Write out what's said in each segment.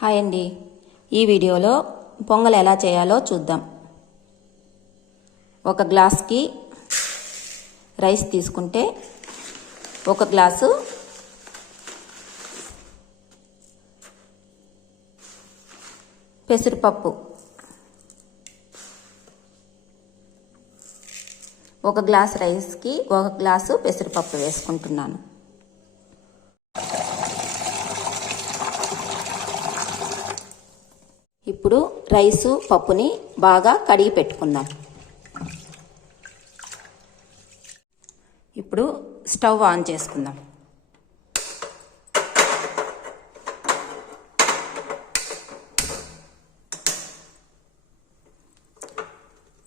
Hi అండి. ఈ వీడియోలో పొంగల్ ఎలా చేయాలో చూద్దాం. ఒక గ్లాస్కి రైస్ తీసుకుంటే ఒక గ్లాసు పెసరపప్పు. ఒక గ్లాస్ రైస్కి ఒక గ్లాసు పెసరపప్పు వేసుకుంటున్నాను. ఇప్పుడు రైసు పప్పుని బాగా కడిగి పెట్టుకుందాం. ఇప్పుడు స్టవ్ ఆన్ చేసుకుందాం.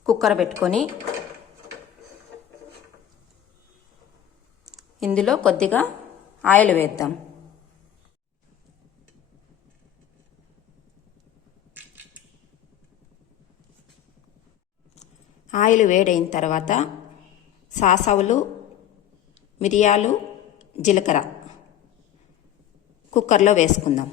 కుక్కర్ పెట్టుకొని ఇందులో కొద్దిగా ఆయిల్ వేద్దాం. ఆయిల్ వేడైన తర్వాత సాసవులు మిరియాలు జీలకర్ర కుక్కర్లో వేసుకుందాం.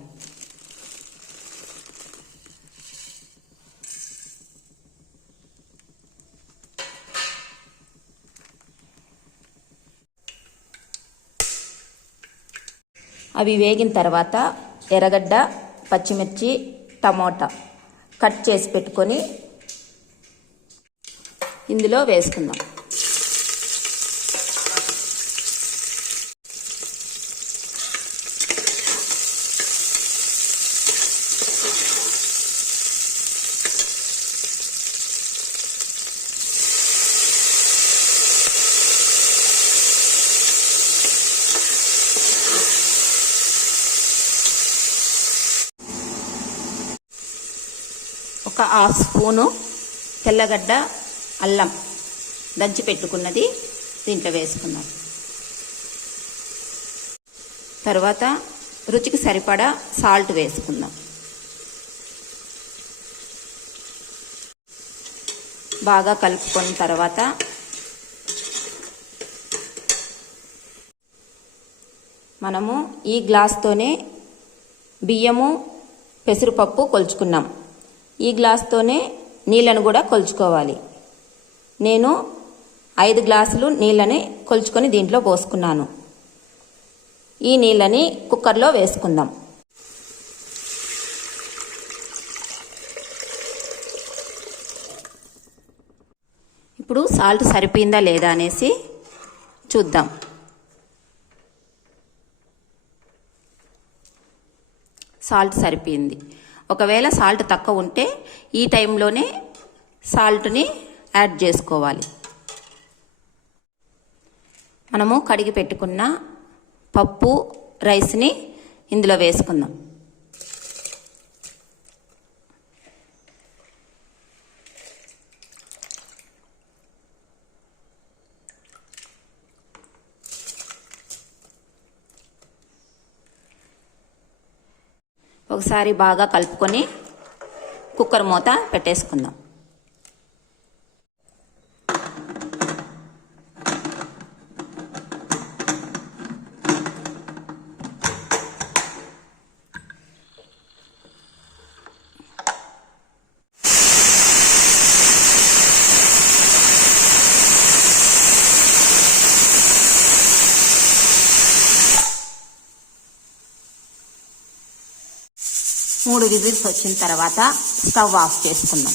అవి వేగిన తర్వాత ఎర్రగడ్డ పచ్చిమిర్చి టమోటా కట్ చేసి పెట్టుకొని ఇందులో వేసుకుందాం. ఒక హాఫ్ స్పూను తెల్లగడ్డ అల్లం దంచి పెట్టుకున్నది దీంట్లో వేసుకుందాం తర్వాత రుచికి సరిపడా సాల్ట్ వేసుకుందాం. బాగా కలుపుకున్న తర్వాత మనము ఈ గ్లాస్తోనే బియ్యము పెసరపప్పు కొలుచుకున్నాం. ఈ గ్లాస్తోనే నీళ్ళను కూడా కొలుచుకోవాలి. నేను ఐదు గ్లాసులు నీళ్ళని కొలుచుకొని దీంట్లో పోసుకున్నాను. ఈ నీళ్ళని కుక్కర్లో వేసుకుందాం. ఇప్పుడు సాల్ట్ సరిపోయిందా లేదా అనేసి చూద్దాం. సాల్ట్ సరిపోయింది. ఒకవేళ సాల్ట్ తక్కువ ఉంటే ఈ టైంలోనే సాల్ట్ని యాడ్ చేసుకోవాలి. మనము కడిగి పెట్టుకున్న పప్పు రైస్ని ఇందులో వేసుకుందాం. ఒకసారి బాగా కలుపుకొని కుక్కర్ మూత పెట్టేసుకుందాం. మూడు విజిల్స్ వచ్చిన తర్వాత స్టవ్ ఆఫ్ చేసుకుందాం.